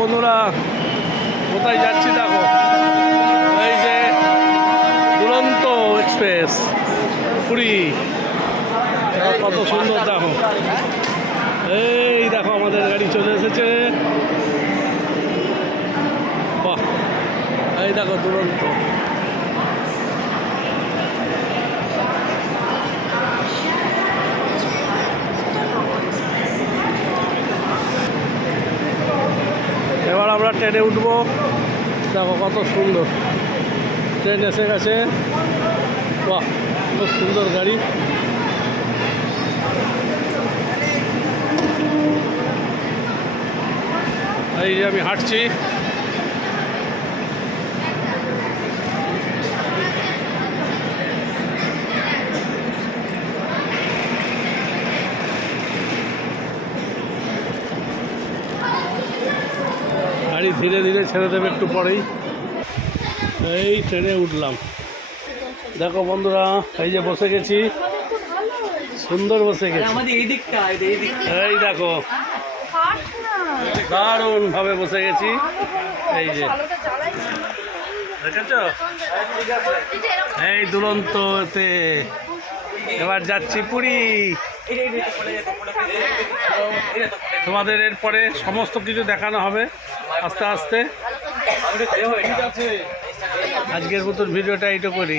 বন্ধুরা, কোথায় যাচ্ছি দেখো, এই যে দুরন্ত এক্সপ্রেস পুরী। কত সুন্দর দেখো, এই দেখো আমাদের গাড়ি চলে এসেছে। বাহ, এই দেখো দুরন্ত। এবার আমরা ট্রেনে উঠবো। দেখো কত সুন্দর ট্রেন এসে গেছে। বাহ, খুব সুন্দর গাড়ি। এই যে আমি হাঁটছি, গাড়ি ধীরে ধীরে ছেড়ে দেবে একটু পরেই। এই ট্রেনে উঠলাম। দেখো বন্ধুরা, এই যে বসে গেছি, সুন্দর বসে গেছি। এই দেখো দারুণ ভাবে বসে গেছি। এই যে দেখেছ, এই দুরন্ততে এবার যাচ্ছি পুরী। তোমাদের এরপরে সমস্ত কিছু দেখানো হবে আস্তে আস্তে। আজকের মতন ভিডিওটা এইটা করি।